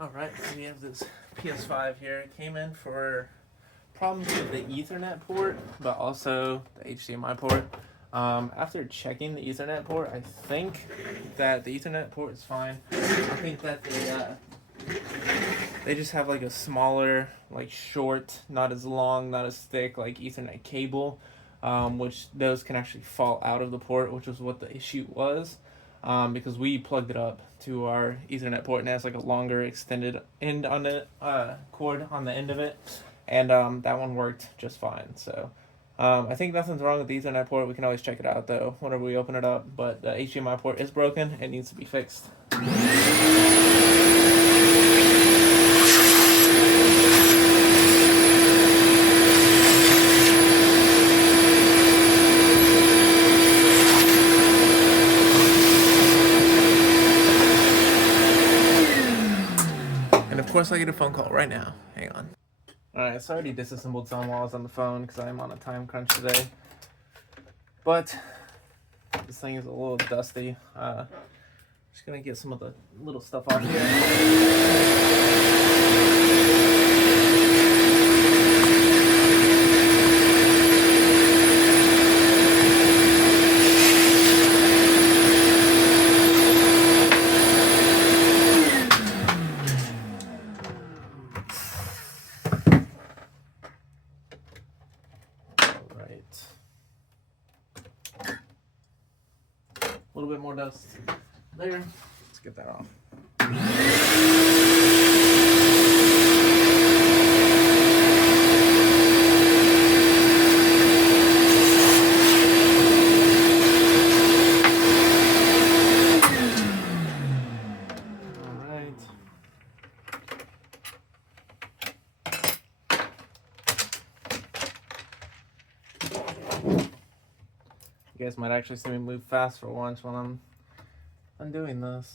Alright, so we have this PS5 here. It came in for problems with the Ethernet port, but also the HDMI port. After checking the Ethernet port, I think that the Ethernet port is fine. I think that they just have like a smaller, like short, not as long, not as thick, like Ethernet cable, which those can actually fall out of the port, which was what the issue was. Because we plugged it up to our Ethernet port and it has like a longer extended end on the cord on the end of it, and that one worked just fine. So I think nothing's wrong with the Ethernet port. We can always check it out though whenever we open it up, but the HDMI port is broken. It needs to be fixed. And of course I get a phone call right now. Hang on. Alright, so I already disassembled some while I was on the phone because I am on a time crunch today. But this thing is a little dusty. Just gonna get some of the little stuff off here. A little bit more dust there. Let's get that off. You guys might actually see me move fast for once when I'm undoing this.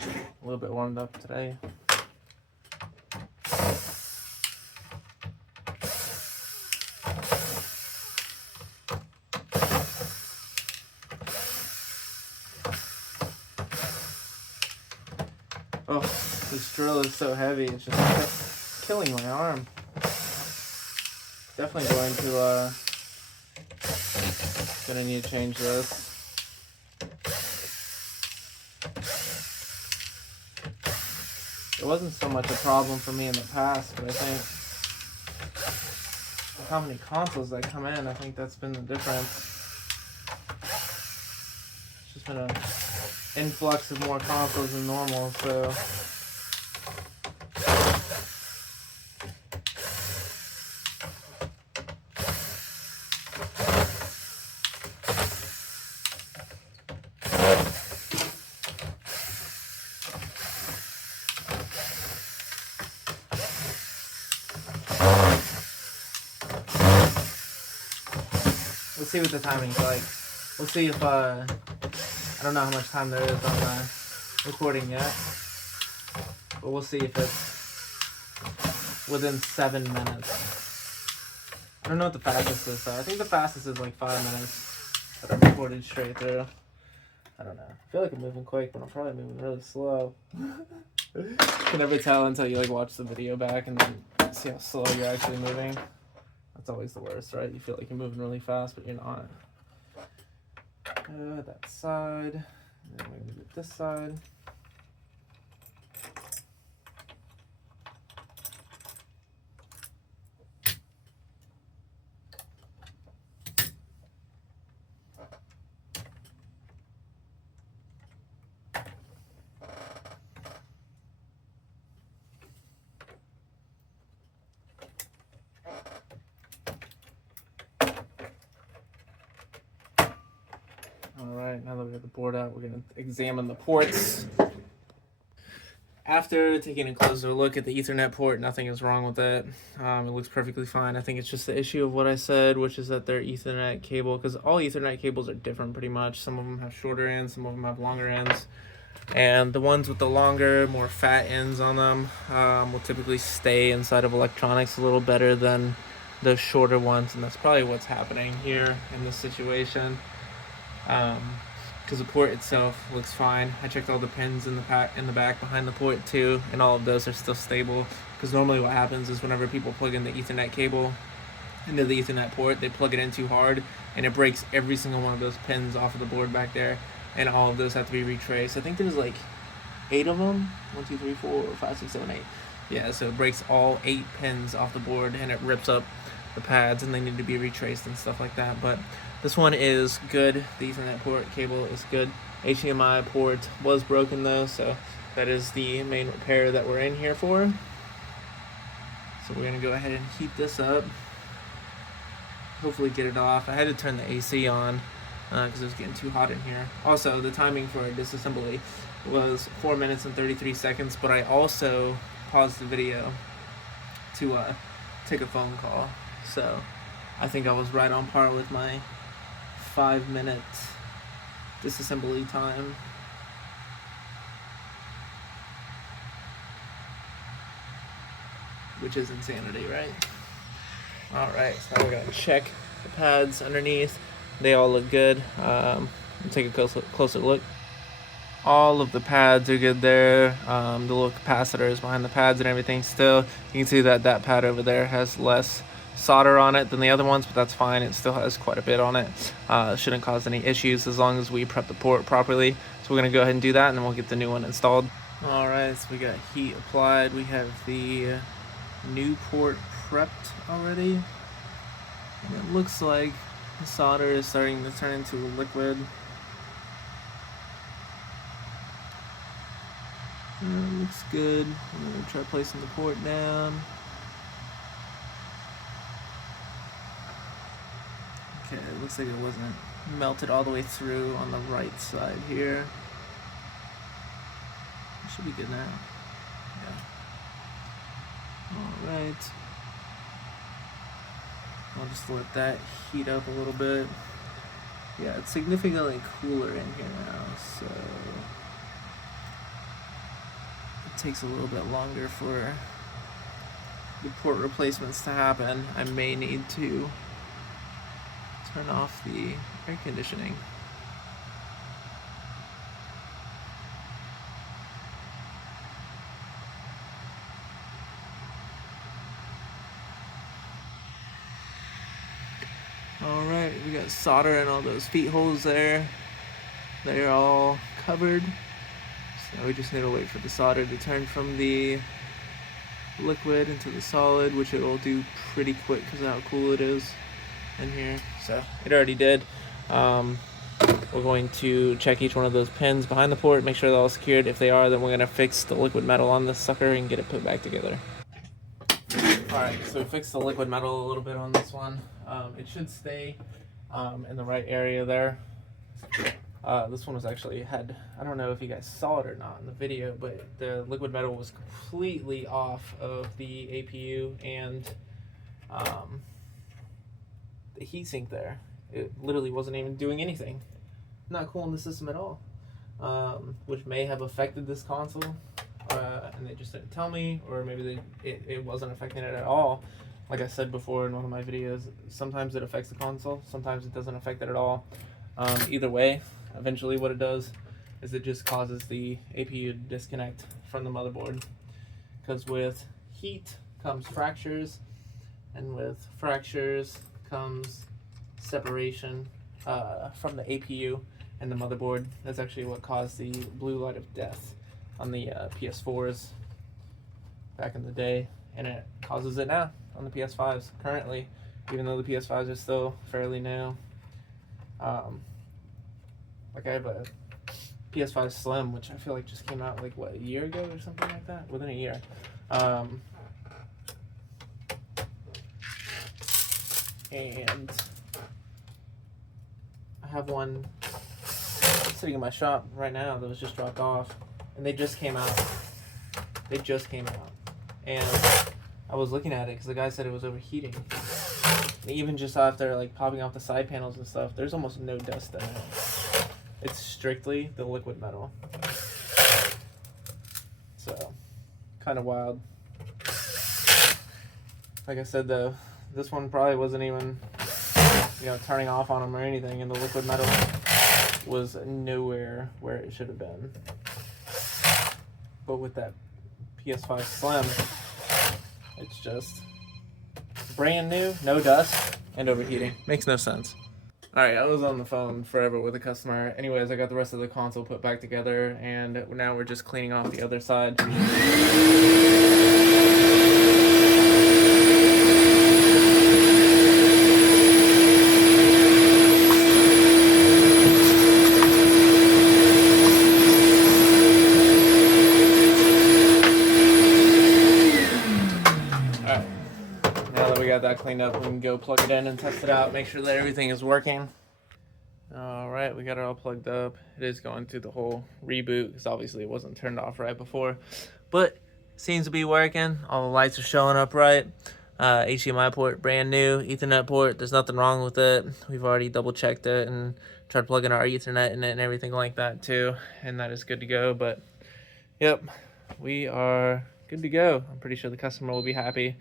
A little bit warmed up today. Oh, this drill is so heavy, it's just killing my arm. Definitely gonna need to change this. It wasn't so much a problem for me in the past, but I think how many consoles that come in, I think that's been the difference. It's just been an influx of more consoles than normal, so let's see what the timing's like. We'll see if, I don't know how much time there is on the recording yet, but we'll see if it's within 7 minutes. I don't know what the fastest is, though. I think the fastest is like 5 minutes that I've recorded straight through. I don't know. I feel like I'm moving quick, but I'm probably moving really slow. You can never tell until you like watch the video back and then see how slow you're actually moving. That's always the worst, right? You feel like you're moving really fast, but you're not. That side. And then we're gonna do this side. Alright, now that we have the board out, we're going to examine the ports. After taking a closer look at the Ethernet port, nothing is wrong with it. It looks perfectly fine. I think it's just the issue of what I said, which is that their Ethernet cable, because all Ethernet cables are different pretty much. Some of them have shorter ends, some of them have longer ends. And the ones with the longer, more fat ends on them will typically stay inside of electronics a little better than the shorter ones. And that's probably what's happening here in this situation. because the port itself looks fine. I checked all the pins in the back behind the port too, and all of those are still stable. Because normally what happens is whenever people plug in the Ethernet cable into the Ethernet port, they plug it in too hard, and it breaks every single one of those pins off of the board back there, and all of those have to be retraced. I think there's like 8 of them. 1, 2, 3, 4, 5, 6, 7, 8. Yeah, so it breaks all 8 pins off the board, and it rips up the pads, and they need to be retraced and stuff like that. But this one is good. The Ethernet port cable is good. HDMI port was broken though, so that is the main repair that we're in here for. So we're gonna go ahead and heat this up. Hopefully get it off. I had to turn the AC on because it was getting too hot in here. Also, the timing for disassembly was 4 minutes and 33 seconds, but I also paused the video to take a phone call. So I think I was right on par with my 5-minute disassembly time. Which is insanity, right? Alright, so now we're going to check the pads underneath. They all look good. Take a closer look. All of the pads are good there. The little capacitors behind the pads and everything still. You can see that that pad over there has less solder on it than the other ones, but that's fine. It still has quite a bit on it. Shouldn't cause any issues as long as we prep the port properly. So we're going to go ahead and do that, and then we'll get the new one installed. Alright, so we got heat applied. We have the new port prepped already. And it looks like the solder is starting to turn into a liquid. Looks good. I'm going to try placing the port down. Okay, it looks like it wasn't melted all the way through on the right side here. It should be good now. Yeah. Alright. I'll just let that heat up a little bit. Yeah, it's significantly cooler in here now, so it takes a little bit longer for the port replacements to happen. I may need to turn off the air conditioning. Alright, we got solder in all those feet holes there. They're all covered. So now we just need to wait for the solder to turn from the liquid into the solid, which it will do pretty quick because of how cool it is in here. So it already did. We're going to check each one of those pins behind the port, make sure they're all secured. If they are, then we're going to fix the liquid metal on this sucker and get it put back together. Alright, so we fixed the liquid metal a little bit on this one. It should stay in the right area there. This one was actually I don't know if you guys saw it or not in the video, but the liquid metal was completely off of the APU and the heatsink there. It literally wasn't even doing anything. Not cool in the system at all, which may have affected this console, and they just didn't tell me, or maybe it wasn't affecting it at all. Like I said before in one of my videos, sometimes it affects the console, sometimes it doesn't affect it at all. Either way, eventually what it does is it just causes the APU to disconnect from the motherboard, because with heat comes fractures, and with fractures comes separation from the APU and the motherboard. That's actually what caused the blue light of death on the PS4s back in the day, and it causes it now on the PS5s currently, even though the PS5s are still fairly new. Like I have a PS5 Slim, which I feel like just came out like what, a year ago or something like that, within a year. And I have one sitting in my shop right now that was just dropped off, and they just came out. And I was looking at it because the guy said it was overheating. And even just after like popping off the side panels and stuff, there's almost no dust in it. It's strictly the liquid metal. So, kind of wild. Like I said though, this one probably wasn't even, turning off on them or anything, and the liquid metal was nowhere where it should have been. But with that PS5 Slim, it's just brand new, no dust, and overheating. Makes no sense. Alright, I was on the phone forever with a customer. Anyways, I got the rest of the console put back together, and now we're just cleaning off the other side. Got that cleaned up, we can go plug it in and test it out, make sure that everything is working. All right, we got it all plugged up. It is going through the whole reboot because obviously it wasn't turned off right before, but seems to be working. All the lights are showing up right. HDMI port brand new, Ethernet port, there's nothing wrong with it. We've already double checked it and tried plugging our Ethernet in it and everything like that too, and that is good to go. But yep, we are good to go. I'm pretty sure the customer will be happy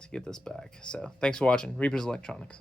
to get this back. So thanks for watching. Reapers Electronics.